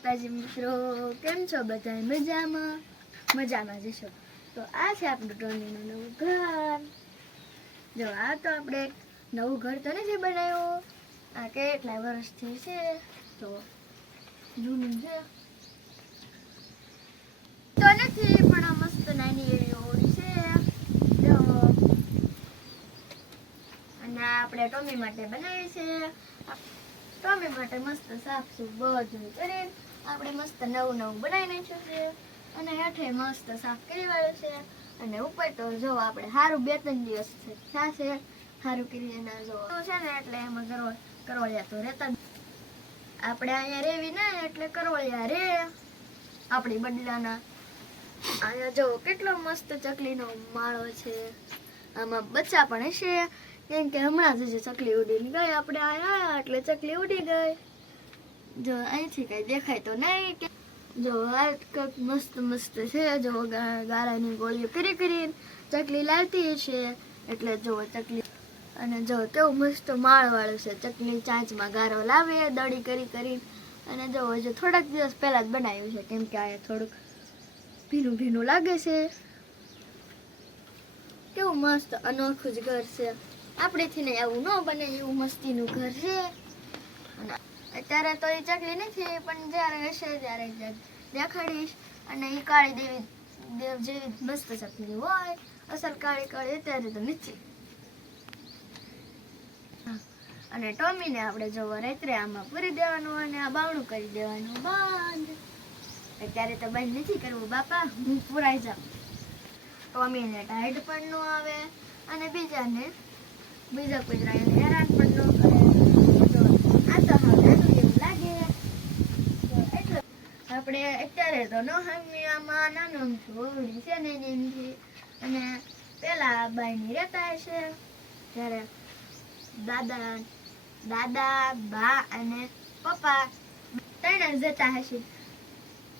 માતાજી મિત્રો, કેમ છો બધા? મજામાં જશો. તો આ છે આપણું ટોમીનું નવું ઘર. જો આ તો આપણે નવું ઘર તો નથી બનાવ્યું, આ કેટલા વર્ષથી છે તો જૂનું છે તો નથી, પણ આ મસ્ત નાની એવી ઓળી છે. જો અને આપણે ટોમી માટે બનાવી છે. ટોમી માટે મસ્ત સાફ સૂફ બધું કરીને આપણે મસ્ત નવું બનાવી નાખ્યું છે. અને હેઠે મસ્ત સાફ કરી વાળું છે. અને ઉપર તો જો આપણે સારું 2-3 દિવસ થશે સારું કરીને ના જો છે ને, એટલે એમાં કરવળિયા તો રહેતા આપણે અહીંયા રેવી ના, એટલે કરવળિયા રે આપણી બદલાના. અહીંયા જો કેટલો મસ્ત ચકલીનો માળો છે. આમાં બચ્ચા પણ હશે, કેમ કે હમણાં જ ચકલી ઉડીને ગઈ. આપણે આવ્યા એટલે ચકલી ઉડી ગઈ. જો અહીંથી કઈ દેખાય તો નહીં. જો આ કંઈક મસ્ત છે. જો ગારાની ગોળીઓ કરીને ચકલી લાવતી છે, એટલે જો ચકલી. અને જો કેવું મસ્ત માળવાળું છે. ચકલી ચાંચમાં ગારો લાવે દડી કરીને. અને જો હજુ થોડાક દિવસ પહેલા જ બનાવ્યું છે, કેમ કે આ થોડુંક ભીનું લાગે છે. કેવું મસ્ત અનોખું જ ઘર છે. આપણેથી ને આવું ન બને એવું મસ્તીનું ઘર છે. અને અત્યારે તો એ ચકલી નથી, પણ જ્યારે હશે ત્યારે દેખાડીશ. અને એ કાળી દેવ જેવી મસ્ત ચકલી હોય, અસલ કાળી અત્યારે તો નથી. અને ટોમીને આપણે જોવા રાત્રે આમાં પૂરી દેવાનું અને આ બાવણું કરી દેવાનું બંધ. અત્યારે તો બંધ નથી કરવું બાપા, હું પુરાઈ જાઉં. ટોમીને ટાઈટ પણ ન આવે અને બીજા કુતરા એને હેરાન પણ ન કરે. આ તો હા નાનું એવું લાગે. એટલે આપણે અત્યારે તો ન હમી આમાં નાનું ઓરડી છે ને એમથી. અને પેલા બાઈની રહેતા હશે ત્યારે દાદા બા અને પપ્પા 3 જતા હશે,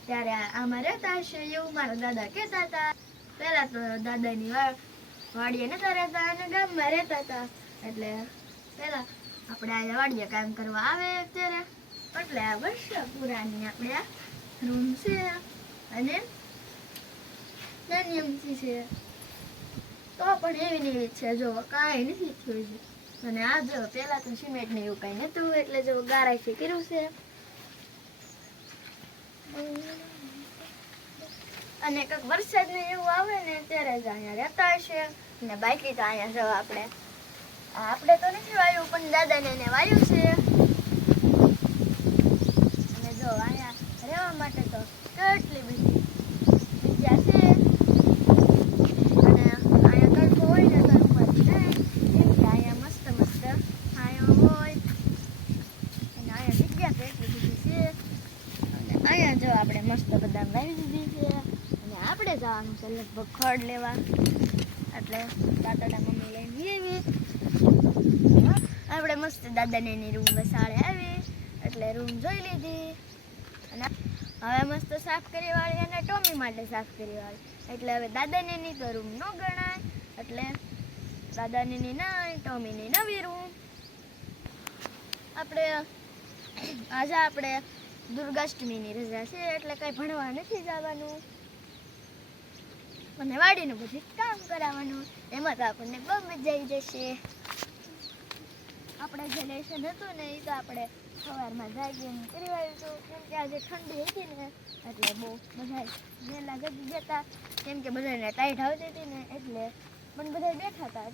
ત્યારે આમાં રહેતા હશે એવું મારા દાદા કહેતા હતા. પેલા તો દાદાની વાડીએ નતા રહેતા અને ગામમાં રહેતા હતા. એટલે પેલા આપણે આ વાડીએ કામ કરવા આવે અત્યારે. એટલે આ વર્ષ પુરાની આપણે આ રૂમ છે અને નાની અમથી છે, તો પણ એવી ને એવી છે. જો કાંઈ નથી થયું. અને આ જો પેલા તો સિમેન્ટ ને એવું કઈ નતું, એટલે જો ગારાથી કર્યું છે. અને કંઈક વરસાદ ને એવું આવે ને ત્યારે જ અહીંયા રહેતા હશે. ને બાકી તો અહીંયા જો આપણે તો નથી વાયું, પણ દાદાને એને વાયું છે. અને જો અહીંયા રહેવા માટે તો કેટલી બધી જગ્યા છે. અને અહીંયા તડકો હોય ને તો ઉપર જાય, કેમ કે અહીંયા મસ્ત છાંયો હોય. અને અહીંયા જગ્યા તો એટલી બધી છે. અને અહીંયા જો આપણે મસ્ત બદામ વાવી દીધી છે. આપણે જવાનું છે લગભગ ખડ લેવા, એટલે દાદા મમ્મી લઈને એવી આપણે મસ્ત દાદાને એની રૂમ બસાડે આવી, એટલે રૂમ જોઈ લીધી. અને હવે મસ્ત સાફ કરી વાળી અને ટોમી માટે સાફ કરી વાળી. એટલે હવે દાદાને ની તો રૂમ ન ગણાય, એટલે દાદાની ની નહીં, ટોમીની નવી રૂમ. આજે દુર્ગાષ્ટમીની રજા છે, એટલે કઈ ભણવા નથી જવાનું. અને વાડીનું બધું કામ કરાવવાનું, એમાં તો આપણને બહુ મજા આવી જશે. આપણે જે લેશન હતું ને, એ તો આપણે સવારમાં જાગીને કરી વાળ્યું હતું. કેમ કે આજે ઠંડી હતી ને, એટલે બહુ બધા વહેલા જગી જતા. કેમ કે બધાને ટાઈટ આવતી હતી ને, એટલે પણ બધા બેઠા હતા.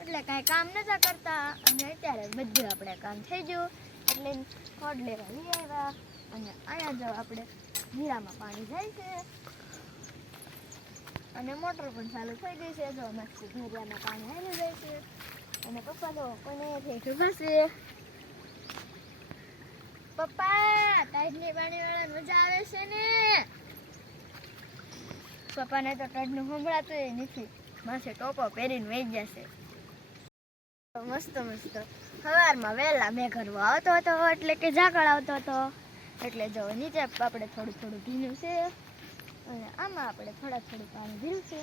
એટલે કાંઈ કામ નતા કરતા. અને અત્યારે બધું આપણે કામ થઈ ગયું, એટલે ખડ લેવા લઈ આવ્યા. અને અહીંયા જો આપણે જીરામાં પાણી જાય છે. અને મોટર પણ ચાલુ થઈ ગઈ છે. જો મસ્ત ઘરિયામાં પાણી આવી જાય છે. અને પપ્પા તો કોને ઊભા છે. પપ્પા ટાઈડની પાણી વાળા મજા આવે છે ને? પપ્પાને તો ટાઈડનું સંભળાતું નથી, માથે ટોપો પહેરીને વહી જશે. મસ્ત સવારમાં વહેલા મેં ઘરવા આવતો હતો, એટલે કે ઝાકળ આવતો હતો. એટલે જો નીચે આપણે થોડું ભીનું છે. અને આમાં આપણે થોડું પાણી ભીરું છે.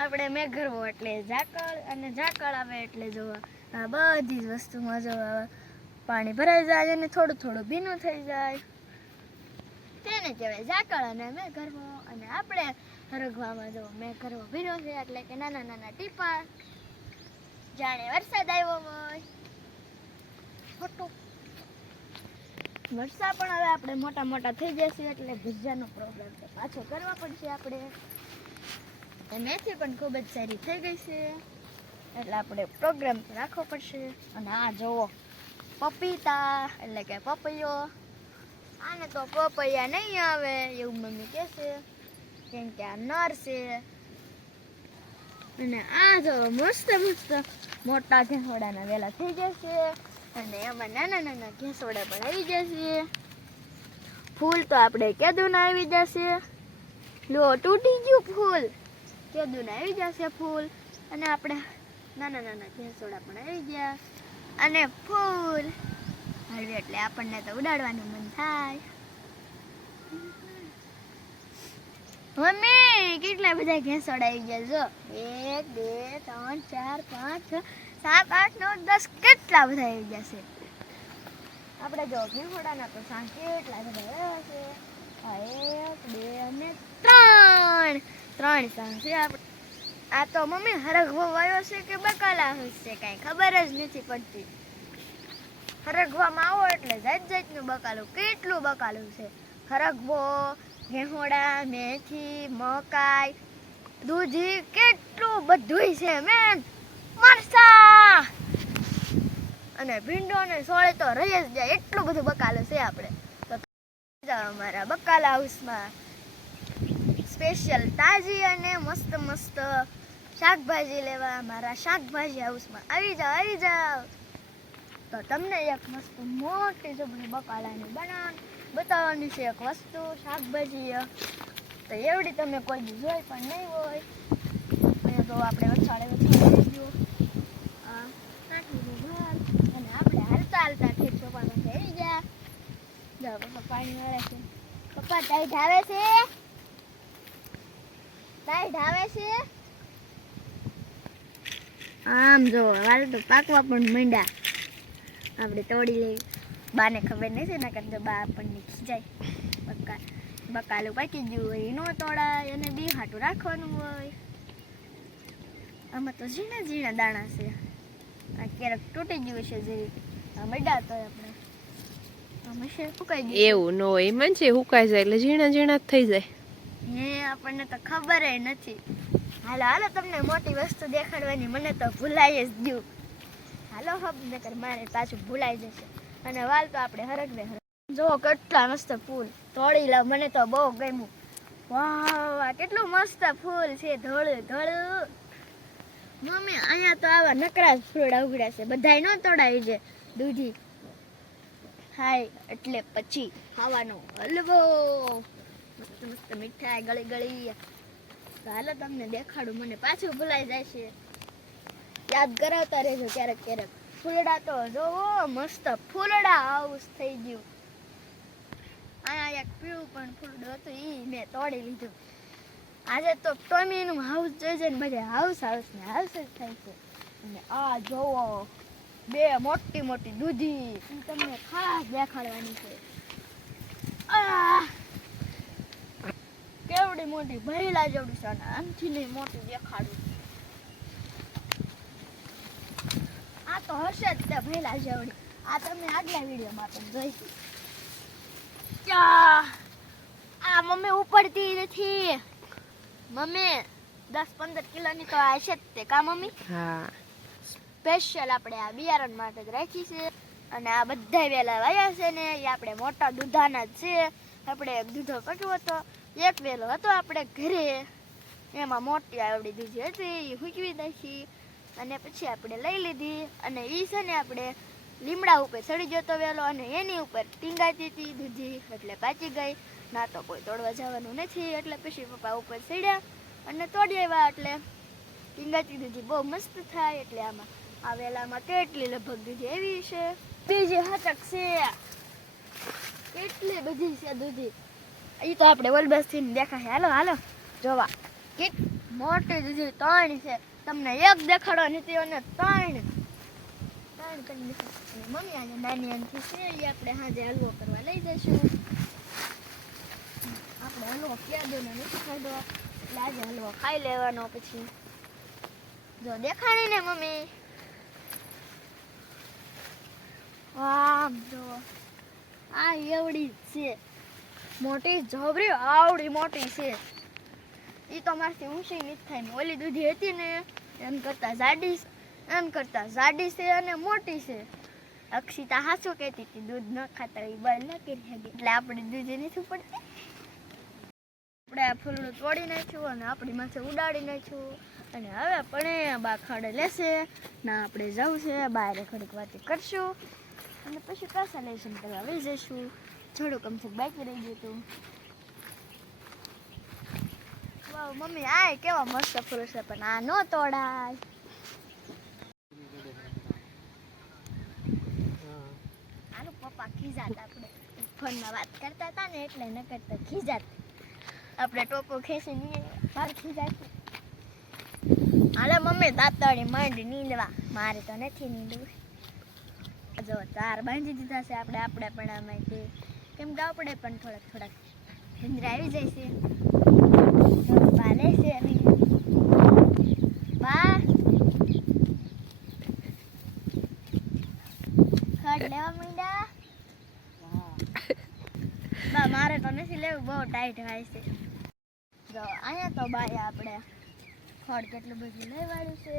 આપણે મેઘરવો એટલે ઝાકળ, અને ઝાકળ આવે એટલે જોવા આ બધી જ વસ્તુમાં જોવા પાણી ભરાઈ જાય અને થોડું થોડું ભીનું થઈ જાય તેને કહેવાય ઝાકળ અને મેં ગરવો. અને આપણે હરગવામાં જો મેં ગરવો ભીનો છે એટલે કે નાના નાના ટીપા જાણે વરસાદ આવ્યો હોય. ખોટું વરસાદ પણ હવે આપણે મોટા મોટા થઈ જશે એટલે ભીજાનો પ્રોબ્લેમ તો પાછો કરવા પડશે આપણે. મેથી પણ ખૂબ જ સારી થઈ ગઈ છે એટલે આપણે પ્રોગ્રામ તો રાખવો પડશે. અને આ જુઓ પપીતા એટલે કે પપૈયો, આને તો પપૈયા નહીં આવે એવું મમ્મી કહેશે કેમ કે આ નર છે. અને આ જો મસ્ત મસ્ત મોટા ઘેંસોડાના વેલા થઈ જશે અને એમાં નાના નાના ઘેંસોડા પણ આવી જશે. ફૂલ તો આપણે કેદું આવી જશે. લો તૂટી ગયું ફૂલ, કેદું આવી જશે ફૂલ. અને આપણે નાના નાના ઘેંસોડા પણ આવી ગયા અને ફૂલ હળવે એટલે આપણને તો ઉડાડવાનું મન થાય. મમ્મી કેટલા બધા ઘેંસોડા આવી ગયા જો 1 2 3 4 5 6 7 8 9 10 કેટલા બધા આવી ગયા છે. આપણે જો ઘેંસોડાના તો સાંજ કેટલા બધા આવ્યા છે. 1 2 અને 3 સાંજ છે આપણે. આ તો મમ્મી હરગવો વાયો છે કે બકાલા હશે કાંઈ ખબર જ નથી પડતી. હરગવામાં આવો એટલે જાત જાતનું બકાલું, કેટલું બકાલું છે. હરગવો, ઘેંસોડા, મેથી, મકાઈ, દૂધી, કેટલું બધુંય છે મેન. મરચા અને ભીંડો ને સોળે તો રહી જ જાય એટલું બધું બકાલું છે આપણે. તો અમારા બકાલા હાઉસમાં સ્પેશિયલ તાજી અને મસ્ત મસ્ત શાકભાજી લેવા મારા શાકભાજી હાઉસમાં આવી જાઓ. તો તમને એક મસ્ત મોટી જબરી બકાલાની બતાવવાની છે એક વસ્તુ શાકભાજી. તો એવડી તમે કોઈ દી જોઈ પણ નહીં હોય. અહીંયા તો આપણે વછાડે લઈ ગયો આ કાઠીનું ઘર અને આપણે હાલતા હાલતા ઠેર ચોપા પાસે આવી ગયા. જાઓ પપ્પા પાણી વાળે છે. પપ્પા ટાઈટ આવે છે, ટાઈટ આવે છે. આમ જો વાલ તો પાકવા પણ માંડ્યા. આપણે તોડી લઈ. બાને ખબર નથી ને કે બા આપણને ખીજાય. બકાલું પાકી ગયું હોય ન તોડાય અને બી હાટું રાખવાનું હોય. આમાં તો ઝીણા ઝીણા દાણા છે. આ ક્યારેક તૂટી ગયું છે જે માંડ્યા તો આપણે આમાં છે સુકાઈ ગયું એવું ન હોય મંચે સુકાઈ જાય એટલે ઝીણા ઝીણા જ થઈ જાય. હે આપણને તો ખબર નથી. હાલો હાલો તમને મોટી વસ્તુ દેખાડવાની મને તો ભૂલાઈ જ ગયું. હાલો હબ નકર મારે પાછું ભૂલાઈ જશે. અને વાલ તો આપણે હરગવે જો કેટલા મસ્ત ફૂલ તોડી લાવ. મને તો બહુ ગમ્યું. વાહ આ કેટલું મસ્ત ફૂલ છે ધોળું ધોળું. મમ્મી અહીંયા તો આવા નકરા ફૂલડા ઉગડ્યા છે. બધાય ન તોડાવી છે. દૂધી હાય એટલે પછી ખાવાનો હલવો મસ્ત મસ્ત મીઠાઈ ગળી ગળી. હાલો તમને દેખાડું. મને પાછું ભૂલાઈ જાય છે. યાદ કરાવતા રહેજો ક્યારેક ક્યારેક. ફૂલડા તો જોવો મસ્ત ફૂલડા હાઉસ થઈ ગયું. અહીંયા એક પીળું પણ ફૂલડું હતું એ મેં તોડી લીધું. આજે તો ટોમીનું હાઉસ જોઈ જઈને બધે હાઉસ ને હાઉસ જ થાય છે. અને આ જોવો 2 મોટી મોટી દૂધી એ તમને ખાસ દેખાડવાની છે. કેવડી મોટી ભરેલા જેવડી છે અને આમથી નહીં મોટી દેખાડું. આ તો હશે જ તે ભરેલા જેવડી. આ તમે આગલા વિડીયોમાં પણ જોઈશું. આ મમ્મી ઉપડતી નથી. મમ્મી 10-15 કિલોની તો આ હશે જ તે કા મમ્મી. હા સ્પેશિયલ આપણે આ બિયારણ માટે જ રાખી છે. અને આ બધા વેલા વાયા છે ને એ આપણે મોટા દૂધાના જ છે. આપણે દૂધો પક્યો હતો એક વેલો હતો આપણે ઘરે એમાં મોટી આવડી દૂધી હતી એ હૂકવી નાખી અને પછી આપણે લઈ લીધી. અને એ છે ને આપણે લીમડા ઉપર ચડી જતો વેલો અને એની ઉપર ટીંગાતી હતી દૂધી એટલે પાચી ગઈ. ના તો કોઈ તોડવા જવાનું નથી એટલે પછી પપ્પા ઉપર ચડ્યા અને તોડી આવ્યા. એટલે ટીંગાતી દૂધી બહુ મસ્ત થાય. એટલે આમાં આ વેલામાં કેટલી લગભગ દૂધી એવી છે. બીજી હચક છે કેટલી બધી છે દૂધી. એ તો આપણે વલબસથી દેખાય. હાલો હાલો જોવા કે મોટી દૂધી 3 છે. તમને એક દેખાડો નથી અને 3 પાણી કરી દઈશું અને મમ્મી આજે નાની આમથી શેરડી આપણે સાંજે હલવો કરવા લઈ જઈશું. આપણે હલવો પ્યાદોને નથી ખાધો એટલે આજે હલવો ખાઈ લેવાનો. પછી જો દેખાણી ને મમ્મી, આમ જો આ એવડી જ છે, મોટી જબરી આવડી મોટી છે. એ તો મારથી ઊંચી નથી થાય. ઓલી દૂધી હતી ને એમ કરતા જાડી છે અને મોટી છે. અક્ષિતા હાચું કહેતી હતી દૂધ ન ખાતા એ બંધ ન કરી શકે એટલે આપણે દૂધ નથી પડતી. આપણે આ ફૂલનું તોડી નાખ્યું અને આપણી માથે ઉડાડી નાખ્યું અને હવે પણ બા ખાડે લેશે ના આપણે જવું છે બહાર ઘડીક વાતી કરશું અને પછી પાછા લેશન કરવા આવી જઈશું. થોડુંક અમથું બાકી રહી ગયું હતું. વાવ મમ્મી આ કેવા મસ્ત ફૂલ છે પણ આ નો તોડાય. આનું પપ્પા ખીજાતા આપણે ફોનમાં વાત કરતા હતા ને એટલે ન કરતા ખીજાતા. આપણે ટોકો ખેંચીને બહાર ખીજાતી. હાલે મમ્મી દાંતળી માંડી નીંદવા. મારે તો નથી નીંદવું. જો તાર બાંધી દીધા છે આપણે પણ આમાંથી કેમ કે આપણે પણ થોડાક નિંદ્રા આવી જાય છે. બાલે છે બા ખડ લેવા માંડ્યા. બા મારે તો નથી લેવું, બહુ ટાઈટ હોય છે. જો અહીંયા તો બાય આપણે ખડ કેટલું બધું લઈ વાળ્યું છે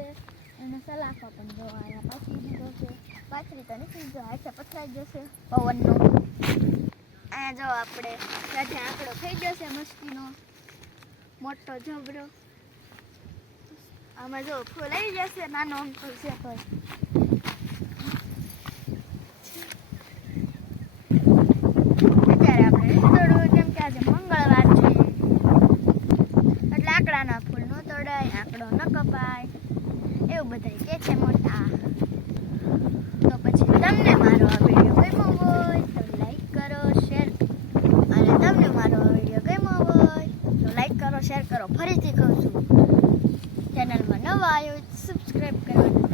અને સલાખો પણ જો અહીંયા પાથરી દીધો છે. પાથરી તો નથી, જો હાથે પથરાઈ જશે પવનનો. અહીંયા જો આપણે સાથે આંકડો થઈ જશે મસ્તીનો મોટો જબરો. આમાં જો ફૂલ આવી જશે, નાનો અંકલ છે તો અત્યારે આપણે નથી તોડવું કેમ કે આજે મંગળવાર છે એટલે આંકડાના ફૂલ ન તોડાય, આંકડો ન કપાય એવું બધા કે છે મોટા. તો પછી તમને મારો આ વિડીયો ગમ્યો હોય તો લાઈક કરો, શેર, અને તમને મારો આ વિડીયો ગમ્યો હોય તો લાઈક કરો, શેર કરો. ફરીથી કહું છું, ચેનલમાં નવા આવ્યો સબસ્ક્રાઈબ કરવાનું